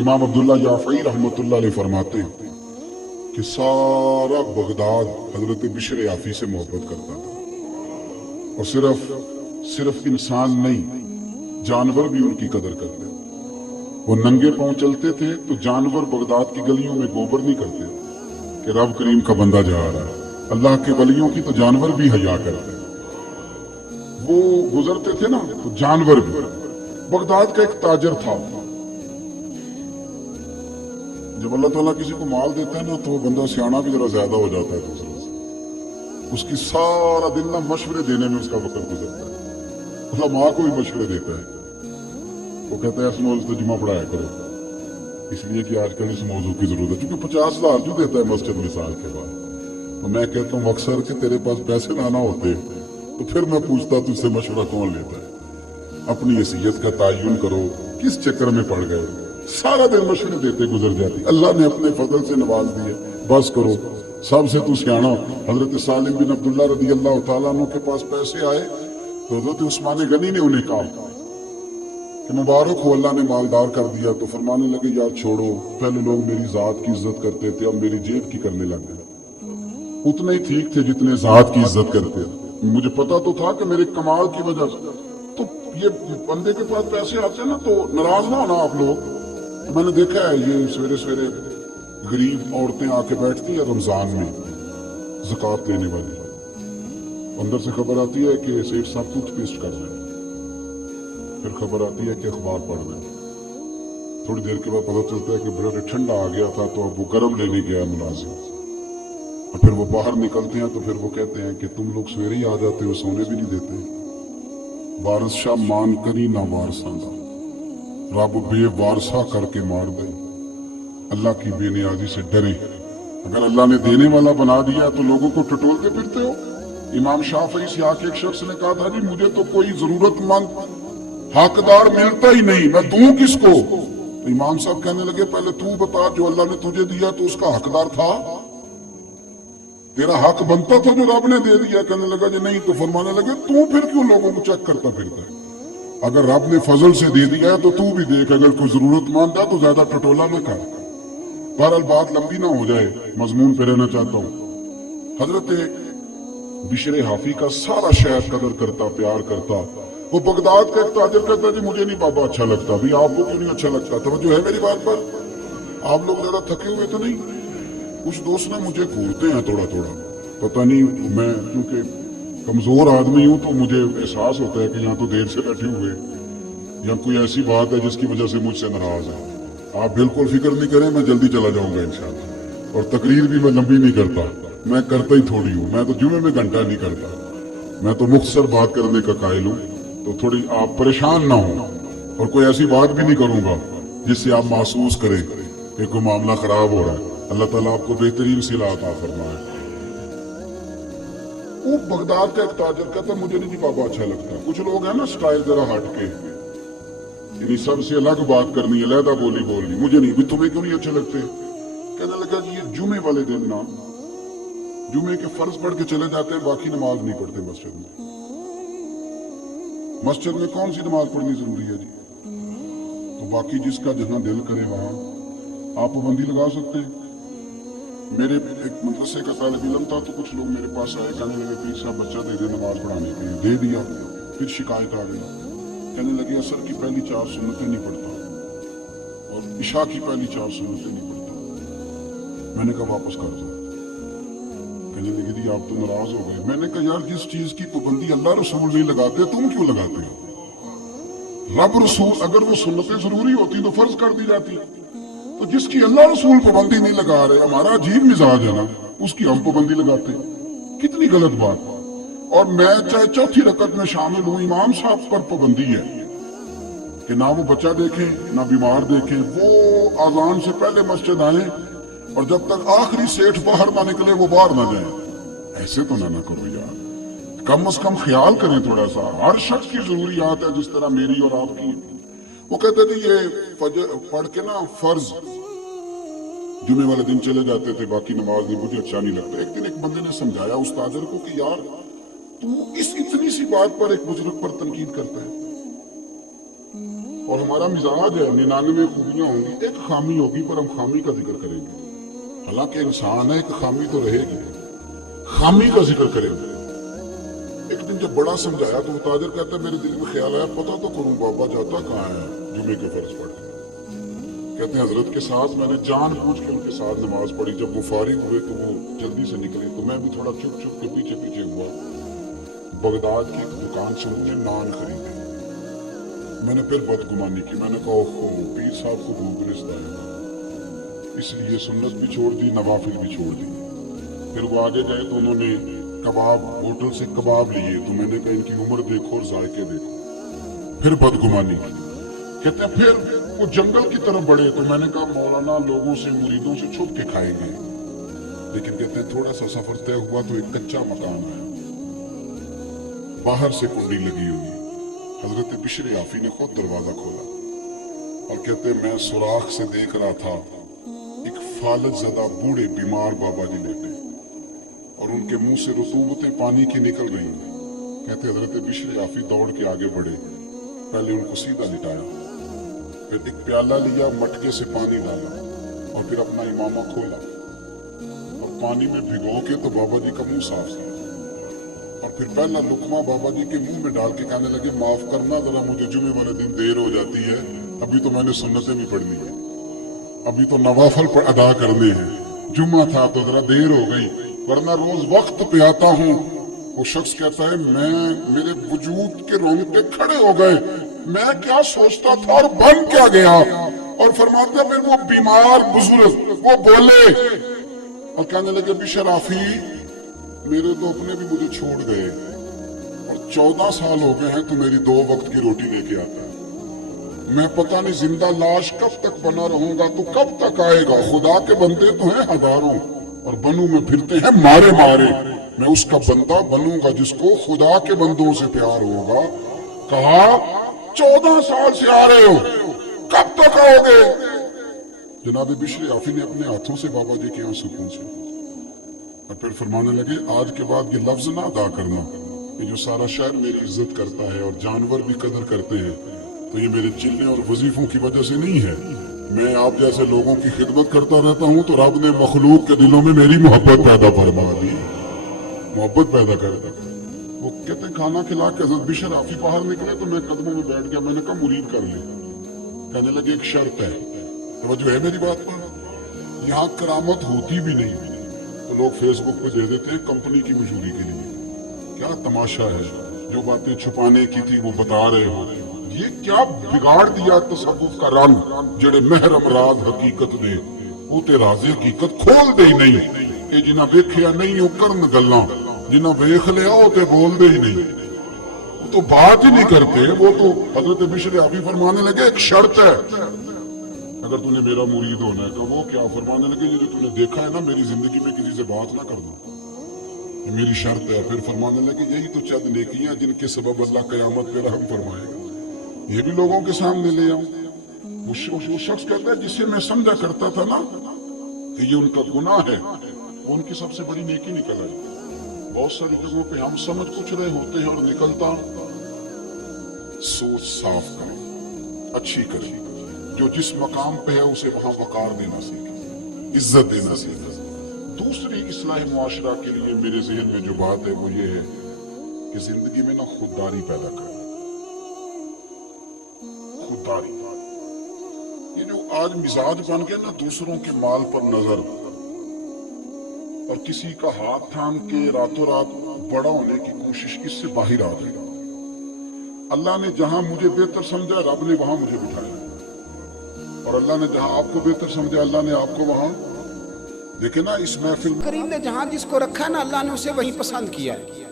امام عبداللہ یافعی رحمۃ اللہ علیہ فرماتے ہیں کہ سارا بغداد حضرت بشر یافی سے محبت کرتا تھا، اور صرف انسان نہیں، جانور بھی ان کی قدر کرتے تھے۔ وہ ننگے پاؤں چلتے تھے تو جانور بغداد کی گلیوں میں گوبر نہیں کرتے کہ رب کریم کا بندہ جا رہا ہے، اللہ کے ولیوں کی تو جانور بھی حیا کرتے۔ وہ گزرتے تھے نا تو جانور بھی۔ بغداد کا ایک تاجر تھا، جب اللہ تعالیٰ کسی کو مال دیتا ہے نا تو وہ بندہ سیانا بھی ذرا زیادہ ہو جاتا ہے دوسروں سے، اس کی سارا دن نا مشورے دینے میں اس کا وقت گزرتا ہے، علماء کو بھی مشورے دیتا ہے۔ وہ کہتا ہے اس موضوع سے جمعہ پڑھایا کرو، اس لیے کہ آج کل اس موضوع کی ضرورت ہے، کیونکہ 50,000 جو دیتا ہے مسجد مثال کے بعد۔ تو میں کہتا ہوں اکثر کہ تیرے پاس پیسے نہ ہوتے تو پھر میں پوچھتا تجھ سے مشورہ کون لیتا ہے؟ اپنی حیثیت کا تعین کرو، کس چکر میں پڑ گئے؟ سارا دن مشورے دیتے گزر جاتی، اللہ نے اپنے فضل سے نواز دیا، بس کرو، سب سے تو سیانا۔ حضرت سالم بن عبداللہ رضی اللہ تعالیٰ عنہ کے پاس پیسے آئے تو حضرت عثمان غنی نے انہیں کہا کہ مبارک ہو، اللہ نے مالدار کر دیا۔ تو فرمانے لگے یار چھوڑو، پہلے لوگ میری ذات کی عزت کرتے تھے، اب میری جیب کی کرنے لگ گئے۔ اتنے ہی ٹھیک تھے جتنے ذات کی عزت کرتے تھے، مجھے پتا تو تھا کہ میرے کمال کی وجہ سے۔ تو یہ بندے کے پاس پیسے آتے ہیں نا تو ناراض نہ ہونا آپ لوگ۔ میں نے دیکھا ہے یہ سویرے سویرے غریب عورتیں آ کے بیٹھتی ہیں رمضان میں زکوٰۃ لینے والی، اندر سے خبر آتی ہے کہ سیٹھ صاحب ٹوتھ پیسٹ کر رہے ہیں، پھر خبر آتی ہے کہ اخبار پڑھ رہے ہیں، تھوڑی دیر کے بعد پتہ چلتا ہے کہ بڑا ٹھنڈا آ گیا تھا تو اب وہ گرم لینے گیا ملازم، اور پھر وہ باہر نکلتے ہیں تو پھر وہ کہتے ہیں کہ تم لوگ سویرے ہی آ جاتے ہو، سونے بھی نہیں دیتے۔ وارث شاہ مان کری نہ وارثاں دا، رب بے وارثہ کر کے مار دے۔ اللہ کی بے نیازی سے ڈرے، اگر اللہ نے دینے والا بنا دیا تو لوگوں کو ٹٹولتے پھرتے ہو۔ امام شافعی سے آ کے ایک شخص نے کہا تھا جی مجھے تو کوئی ضرورت مند حقدار ملتا ہی نہیں، میں دوں کس کو؟ تو امام صاحب کہنے لگے پہلے تو بتا جو اللہ نے تجھے دیا تو اس کا حقدار تھا؟ تیرا حق بنتا تھا جو رب نے دے دیا؟ کہنے لگا جی نہیں۔ تو فرمانے لگے تو پھر کیوں لوگوں کو چیک کرتا پھرتا ہے؟ اگر رب نے فضل سے دے دیا ہے تو تو بھی دیکھ، اگر کوئی ضرورت مند ہے تو زیادہ ٹٹولا نہ کر۔ بہرحال بات لمبی نہ ہو جائے، مضمون پہ رہنا چاہتا ہوں۔ حضرت بشر حافی کا سارا شہر قدر کرتا، پیار کرتا۔ وہ بغداد کا ایک تاجر کہتا جی مجھے نہیں بابا اچھا لگتا۔ بھی آپ کو کیوں نہیں اچھا لگتا؟ توجہ ہے میری بات پر؟ آپ لوگ زیادہ تھکے ہوئے تو نہیں؟ کچھ دوست نا مجھے گھورتے ہیں تھوڑا تھوڑا، پتہ نہیں، میں کیونکہ کمزور آدمی ہوں تو مجھے احساس ہوتا ہے کہ یہاں تو دیر سے بیٹھے ہوئے یا کوئی ایسی بات ہے جس کی وجہ سے مجھ سے ناراض ہے۔ آپ بالکل فکر نہیں کریں، میں جلدی چلا جاؤں گا انشاءاللہ، اور تقریر بھی میں لمبی نہیں کرتا، میں کرتا ہی تھوڑی ہوں، میں تو جمعے میں گھنٹہ نہیں کرتا، میں تو مختصر بات کرنے کا قائل ہوں، تو تھوڑی آپ پریشان نہ ہوں، اور کوئی ایسی بات بھی نہیں کروں گا جس سے آپ محسوس کریں کہ کوئی معاملہ خراب ہو رہا ہے۔ اللہ تعالیٰ آپ کو بہترین صلہ عطا فرمائے۔ وہ بغداد کا ایک تاجر کہتا مجھے نہیں بابا اچھا لگتا۔ کچھ لوگ ہیں نا سٹائل ذرا ہٹ کے، یعنی سب سے الگ بات کرنی، علیحدہ بولی بولنی، مجھے نہیں، بھی تمہیں کیوں نہیں اچھے لگتے؟ کہنے لگا جی یہ جمعے والے دن نا جمعے کے فرض پڑھ کے چلے جاتے ہیں، باقی نماز نہیں پڑھتے مسجد میں۔ مسجد میں کون سی نماز پڑھنی ضروری ہے جی؟ تو باقی جس کا جہاں دل کرے وہاں آپ پابندی لگا سکتے ہیں۔ میرے ایک مدرسے کا طالب علم تھا تو کچھ لوگ میرے پاس آئے، کہنے لگے پیر صاحب بچہ دے دے نماز پڑھانے کے لیے، دے دیا، پھر شکایت آ گئی، کہنے لگے عصر کی پہلی 4 سنتیں نہیں پڑھتا اور عشاء کی پہلی 4 سنتیں نہیں پڑھتا۔ میں نے کہا واپس کر دو۔ کہنے لگے جی آپ تو ناراض ہو گئے۔ میں نے کہا یار جس چیز کی پابندی اللہ رسول نہیں لگاتے تم کیوں لگاتے ہو؟ رب رسول اگر وہ سنتیں ضروری ہوتی تو فرض کر دی جاتی، تو جس کی اللہ رسول پابندی نہیں لگا رہے، ہمارا عجیب مزاج ہے نا، اس کی ہم پابندی لگاتے، کتنی غلط بات۔ اور میں چاہے چوتھی رکعت میں شامل ہوں، امام صاحب پر پابندی ہے کہ نہ وہ بچہ دیکھیں نہ بیمار دیکھیں، وہ اذان سے پہلے مسجد آئیں اور جب تک آخری سیٹھ باہر نہ نکلے وہ باہر نہ جائیں۔ ایسے تو نہ کرو یار، کم از کم خیال کریں تھوڑا سا، ہر شخص کی ضروریات ہے جس طرح میری اور آپ کی۔ وہ کہتے تھے یہ فجر پڑھ کے نا فرض جمعے والے دن چلے جاتے تھے، باقی نماز نہیں، مجھے اچھا نہیں لگتا۔ ایک دن ایک بندے نے سمجھایا اس تاجر کو کہ یار تو اس اتنی سی بات پر ایک بزرگ پر تنقید کرتا ہے، اور ہمارا مزاج ہے 99 خوبیاں ہوں گی، ایک خامی ہوگی پر ہم خامی کا ذکر کریں گے، حالانکہ انسان ہے، ایک خامی تو رہے گی، خامی کا ذکر کریں گے۔ ایک دن جب بڑا سمجھایا تو تاجر کہتا ہے میرے دل میں خیال آیا پتہ تو کروں بابا جاتا کہاں ہے جمعے کے فرض پڑھ کے۔ کہتے ہیں حضرت کے ساتھ میں نے جان بوجھ کے ان کے ساتھ نماز پڑھی، جب وہ فارغ ہوئے تو وہ جلدی سے نکلے تو میں بھی تھوڑا چھپ چھپ کے پیچھے پیچھے ہوا۔ بغداد کی ایک دکان سے انہوں نے نان خریدے، میں نے پھر بدگمانی کی، میں نے کہا اوہو پیر صاحب کو بھوک رستا ہے، اس لیے سنت بھی چھوڑ دی، نوافل بھی چھوڑ دی۔ پھر وہ آگے گئے تو انہوں نے کباب ہوٹل سے کباب لیے تو میں نے کہا ان کی عمر دیکھو اور ذائقے دیکھو، پھر بدگمانی کی۔ کہتے ہیں پھر وہ جنگل کی طرف بڑھے تو میں نے کہا مولانا لوگوں سے مریدوں سے چھپ کے کھائیں گے، لیکن کہتے ہیں تھوڑا سا سفر طے ہوا تو ایک کچا مکان ہے، باہر سے کنڈی لگی ہوئی، حضرت بشر یافی نے خود دروازہ کھولا اور کہتے ہیں میں سوراخ سے دیکھ رہا تھا ایک فالج زدہ بوڑھے بیمار بابا جی لیٹے اور ان کے منہ سے رطوبتیں پانی کی نکل رہی ہیں۔ کہتے حضرت بشر یافی دوڑ کے آگے بڑھے، پہلے ان کو سیدھا لٹایا، پھر ایک پیالہ لیا، مٹکے سے پانی ڈالا اور پھر اپنا امامہ کھولا اور پانی میں بھگو کے تو بابا جی کا منہ صاف کیا اور پھر پہلا لقمہ بابا جی کے منہ میں ڈال کے کہنے لگے معاف کرنا ذرا مجھے جمعے والے دن دیر ہو جاتی ہے، ابھی تو میں نے سنتیں بھی پڑھنی ہے، ابھی تو نوافل پر ادا کرنے ہیں، جمعہ تھا تو ذرا دیر ہو گئی ورنہ روز وقت پہ آتا ہوں۔ وہ شخص کہتا ہے میرے وجود کے رونگٹے کھڑے ہو گئے، میں کیا سوچتا تھا اور بن کیا گیا، اور فرماتے ہیں پھر وہ بیمار بزرگ وہ بولے اور کہنے لگے بشر یافی میرے تو اپنے بھی مجھے چھوڑ گئے اور 14 سال ہو گئے ہیں تو میری 2 وقت کی روٹی لے کے آتا ہے، میں پتہ نہیں زندہ لاش کب تک بنا رہوں گا، تو کب تک آئے گا، خدا کے بندے تو ہیں ہزاروں اور بنوں میں پھرتے ہیں مارے مارے، میں اس کا بندہ بنوں گا جس کو خدا کے بندوں سے پیار ہوگا۔ کہا 14 سال سے آ رہے ہو کب تک آؤ گے؟ جناب بشر یافی نے اپنے ہاتھوں سے بابا جی کے یہاں سکون سے اور پھر فرمانے لگے آج کے بعد یہ لفظ نہ ادا کرنا کہ جو سارا شہر میری عزت کرتا ہے اور جانور بھی قدر کرتے ہیں تو یہ میرے چلنے اور وظیفوں کی وجہ سے نہیں ہے، میں آپ جیسے لوگوں کی خدمت کرتا رہتا ہوں تو رب نے مخلوق کے دلوں میں میری محبت پیدا فرما دی، محبت پیدا کر دی۔ وہ کہتے ہیں کھانا کھلا کے حضرت بشر یافی باہر نکلے تو میں قدموں میں بیٹھ گیا، میں نے کہا مرید کر لے، کہنے لگے ایک شرط ہے، توجہ ہے میری بات پر، یہاں کرامت ہوتی بھی نہیں تو لوگ فیس بک پہ دے دیتے ہیں کمپنی کی مشہوری کے لیے، کیا تماشا ہے، جو باتیں چھپانے کی تھی وہ بتا رہے ہو، یہ کیا بگاڑ دیا تصوف کا رنگ، جڑے محرم راز حقیقت نے وہ تے راز حقیقت کھول دے ہی نہیں، کہ جنہ ویکھیا نہیں وہ کرن گلاں، جنہ ویکھ لیا وہ تے بول دے ہی نہیں، وہ تو بات ہی نہیں کرتے، وہ تو حضرت بشر یافی فرمانے لگے ایک شرط ہے اگر تو نے میرا مرید ہونا ہے، تو وہ کیا فرمانے لگے یہ جو تو نے دیکھا ہے نا میری زندگی میں کسی سے بات نہ کر دو، یہ میری شرط ہے۔ پھر فرمانے لگے یہی تو چند نیکیاں جن کے سبب اللہ قیامت پہ رحم فرمائے گا، یہ بھی لوگوں کے سامنے لے آؤں۔ وہ شخص کہتا ہے جسے میں سمجھا کرتا تھا نا کہ یہ ان کا گناہ ہے، وہ ان کی سب سے بڑی نیکی نکل آئی۔ بہت ساری جگہوں پہ ہم سمجھ کچھ رہے ہوتے ہیں اور نکلتا سوچ صاف کریں، اچھی کریں، جو جس مقام پہ ہے اسے وہاں وقار دینا سیکھیں، عزت دینا سیکھیں۔ دوسری اصلاح معاشرہ کے لیے میرے ذہن میں جو بات ہے وہ یہ ہے کہ زندگی میں نا خودداری پیدا کریں، خودداری، یہ جو آج مزاج بن گیا نا دوسروں کے مال پر نظر اور کسی کا ہاتھ تھام کے راتوں رات بڑا ہونے کی کوشش، اس سے باہر آ جائے گا۔ اللہ نے جہاں مجھے بہتر سمجھا رب نے وہاں مجھے بٹھایا، اور اللہ نے جہاں آپ کو بہتر سمجھا اللہ نے آپ کو وہاں، دیکھیں نا اس محفل کریم نے جہاں جس کو رکھا ہے نا اللہ نے اسے وہیں پسند کیا ہے۔